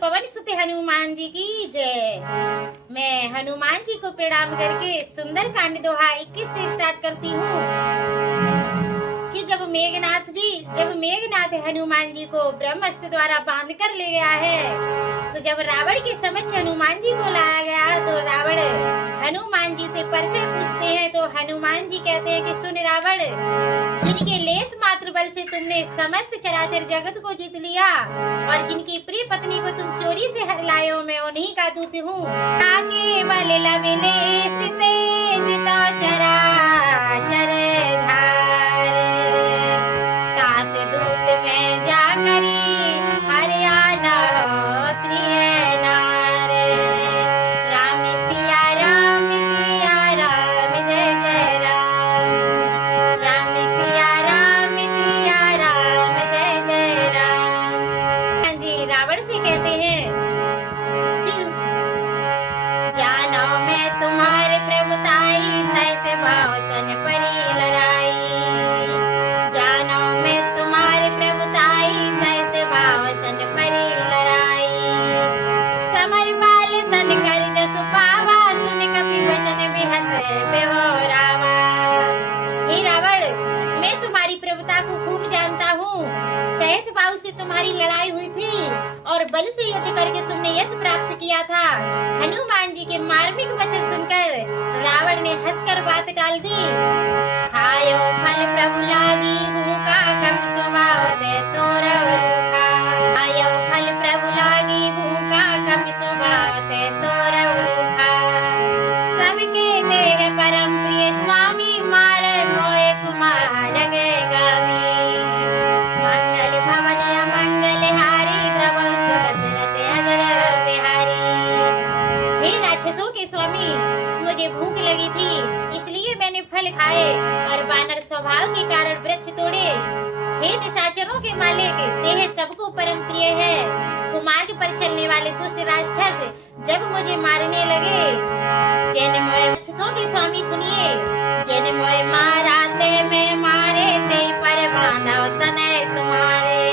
पवन सुत हनुमान जी की जय। मैं हनुमान जी को प्रणाम करके सुंदर कांड दोहा 21 से स्टार्ट करती हूँ कि जब मेघनाथ हनुमान जी को ब्रह्मास्त्र द्वारा बांध कर ले गया है, तो जब रावण के समक्ष हनुमान जी को लाया गया तो रावण हनुमान जी से परिचय पूछते हैं। तो हनुमान जी कहते हैं कि सुन रावण, जिनके लेस मात्र बल से तुमने समस्त चराचर जगत को जीत लिया और जिनकी प्रिय पत्नी को तुम चोरी से हर लाए हो, मैं उन्हीं का दूत हूँ। केवल लविलेस तेज तो चराचर झार, तास दूत में जाकरी हरियाणा प्रिय नार। राम सिया राम जय जय राम। राम सिया राम जय जय राम। हाँ जी, रावण से कहते हैं कि जानो मैं तुम्हारे प्रभुताई, सहस भाव सन परी लड़ाई। जानो मैं तुम्हारे प्रभुताई, सहस भाव सन परी लड़ाई। समर बाल सन कर जसु पावा, सुन कपि वचन बिहस बेहोरावा। हे रावण, मैं तुम्हारी प्रभुता को खूब जानता हूँ। सहस भाव से तुम्हारी लड़ाई हुई थी और बल से युद्ध करके तुमने यश प्राप्त किया था। हनुमान जी के मार्मिक वचन सुनकर रावण ने हंसकर बात टाल दी। खायो फल प्रभु लागी, भूखा कब स्वभाव ते तोर रूखा। खायो फल प्रभु लागी, भूखा कब स्वभाव ते तोर रूखा। सबके देह परम प्रिय स्वामी, मारे मोए कुमार गे गामी। मंगल भवन अमंगल हारी, द्रवौ स्वदशरथ अजर बिहारी। हे राक्षसों के स्वामी, मुझे भूख लगी थी इसलिए मैंने फल खाए और वानर स्वभाव के कारण वृक्ष तोड़े। हे निशाचरों के मालिक, देह सबको परम प्रिय है। कुमार्ग पर चलने वाले दुष्ट राक्षस जब मुझे मारने लगे, जैन मोय राक्षसों के स्वामी सुनिए, जैन मोय मारा ते मैं मारे ते, पर बांधव तनय तुम्हारे।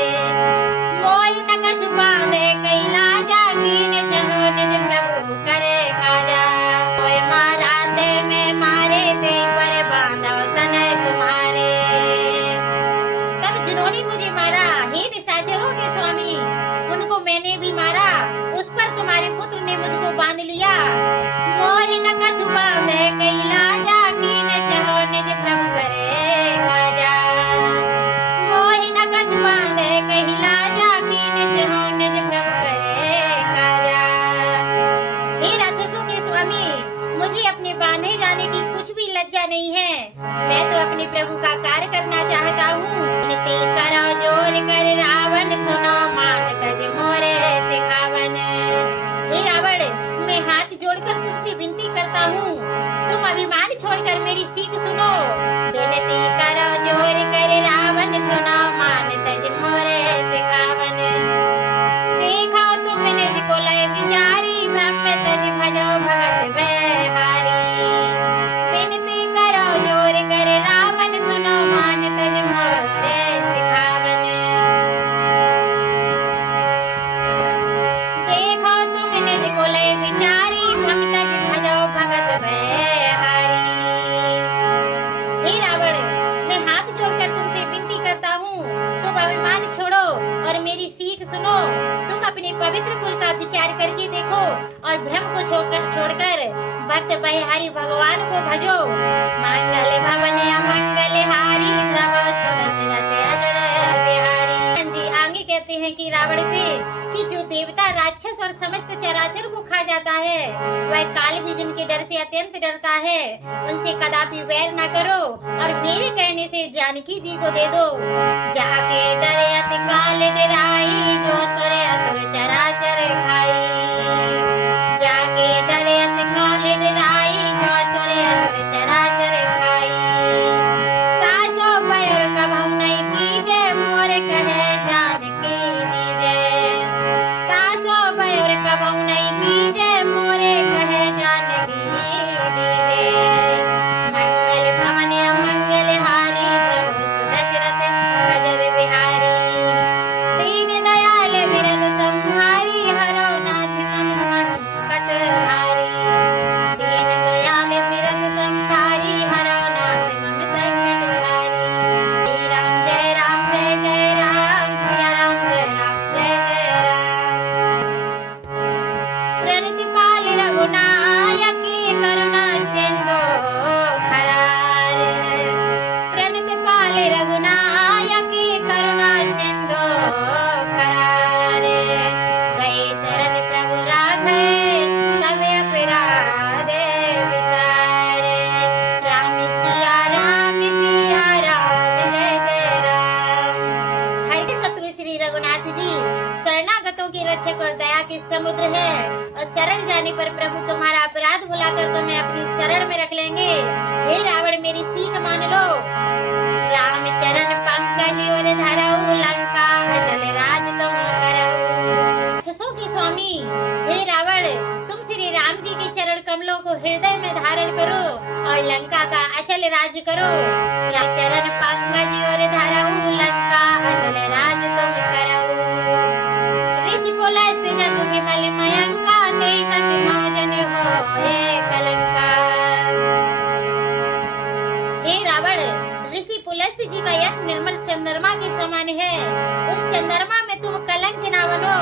मोय न कछु बांधे कैला जा, कीन जहो निज प्रभु करे काजा। मोय मारा ते मैं मारे ते, पर बांधव तनय तुम्हारे। तब जिन्होंने मुझे मारा, हे निशाचरों के स्वामी, उनको मैंने भी मारा। उस पर तुम्हारे पुत्र ने मुझको बांध लिया। मोय न कछु बांधे कैला जा, कीन जहो निज प्रभु करे काजा। मोय न कछु बांधे कैला जा, कीन जहो निज प्रभु करे काजा। हे राक्षसों के स्वामी, मुझे अपने बांधे जाने की कुछ भी लज्जा नहीं है। मैं तो अपने प्रभु का कार्य करना चाहता हूँ। विनती करो जोर कर रावण, सुनो मान तज मोरे सिखावन। हे रावण, मैं हाथ जोड़कर तुझसे विनती करता हूँ, तुम अभिमान छोड़कर मेरी सीख सुनो। विनती करो जोर कर रावण, सुनो मान तज मोरे सिखावन। देखो तुम निज को लय विचारी, ब्रह्म तज भजो भगत बिहारी। विनती करो जोर कर रावण, सुनो मान तज मोरे सिखावन। देखो तुम निज को लय विचारी, ब्रह्म तज भजो भगत बिहारी। हे रावण, मैं हाथ जोड़कर तुमसे विनती करता हूँ, तुम अभिमान छोड़ो और मेरी सीख सुनो। तुम अपने पवित्र कुल का विचार करके देखो और भ्रम को छोड़कर भक्त बिहारी भगवान को भजो। मंगल भवन अमंगल हारी, द्रवौ स्वदशरथ अजर बिहारी। जी आगे कहते हैं कि रावण से कि जो देवता राक्षस और समस्त चराचर को खा जाता है, वह काल बीजन के डर से अत्यंत डरता है। उनसे कदापि वैर न करो और मेरे कहने से जानकी जी को दे दो। जाके डरे अति काल डराई, जो सुर असुर चराचर खाई। जाके डरे अति काल डराई, जो सुर असुर चराचर खाई। तासो भयर कबहु नहीं कीजे, मोर कहे जानकी दीजे। तासो भयर कबहु नहीं कीजे, मोरे कहे जानकी दीजे। मंगल भवन अमंगल हारी, प्रभु सुदशरथ अजर बिहारी। दीन दयाल बिरधु संहारी, हरो दया के समुद्र है और शरण जाने पर प्रभु तुम्हारा अपराध भुलाकर तुम्हें अपनी शरण में रख लेंगे। हे रावण मेरी सीख मान लो। राम चरण पंकज और धरऊ लंका अचल राज तुम करऊ। छसों के स्वामी हे रावण तुम श्री राम जी के चरण कमलों को हृदय में धारण करो और लंका का अचल राज करो। राम चरण पंकज और धरऊ लंका अचल राज तुम करऊ। ऋषि बोला स्त्रीजा सुविमल मयंका तेईस मौजन होए कलंका। हे रावण ऋषि पुलस्त्य जी का यश निर्मल चंद्रमा के समान है। उस चंद्रमा में तुम कलंक ना बनो।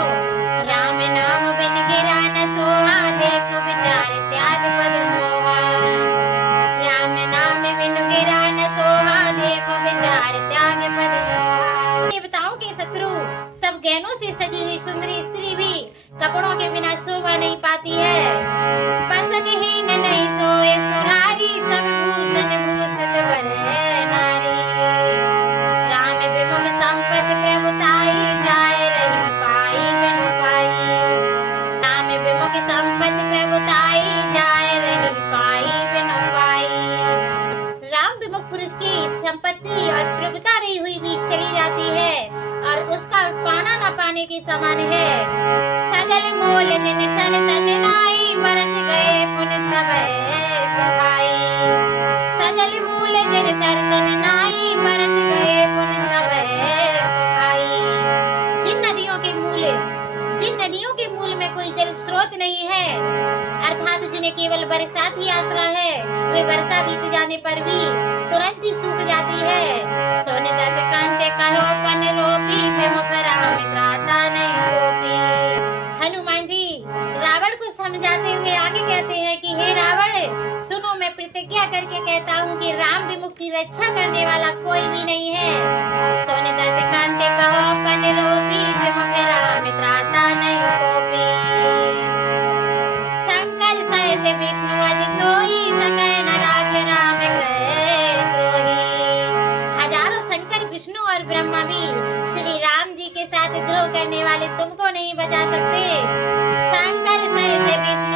राम नाम बिन गिरा न सोहा देखो विचार त्याग पद मोहा। राम नाम बिन गिरा न सोहा देखो विचार त्याग पद मोहा। देवताओं के शत्रु सब गहनों से सजी हुई सुंदरी स्त्री भी कपड़ों के बिना शोभा नहीं पाती है। पसंदहीन नहीं सोए सुरारी सब भूषण भूषित बने नारी। राम विमुख संपत्ति प्रभुताई जाए रही पाई बिनु पाई। राम विमुख संपत्ति प्रभुताई जाए रही पाई बिनु पाई। राम विमुख पुरुष की संपत्ति और प्रभुता रही हुई भी चली जाती है और उसका पाना न पाने के समान है। सजल मोल जिन सर तन नाई बरस गए पुन तब सुहाई। सजल मूल जिन सर तन नाई बरस गए पुन तब सुहाई। जिन नदियों के मूल में कोई जल स्रोत नहीं है अर्थात जिन्हें केवल बरसात ही आसरा है वे वर्षा बीत जाने पर भी तुरंत ही सूख जाती है। सोने दस कांटे कहो पन रोपी विमुख राम त्राता नहीं गोपी। हनुमान जी रावण को समझाते हुए आगे कहते हैं कि हे रावण सुनो मैं प्रतिज्ञा करके कहता हूँ कि राम विमुख की रक्षा करने वाला कोई भी नहीं है। सोने दस कांटे कहो पन रोपी विमुख राम त्राता नहीं गोपी। शंकर सय से विष्णु अज तोई सकै न राख राम ग्रह द्रोही। हजारों शंकर विष्णु और ब्रह्मा भी श्री राम जी के साथ द्रोह करने वाले तुमको नहीं बचा सकते। शंकर सय से विष्णु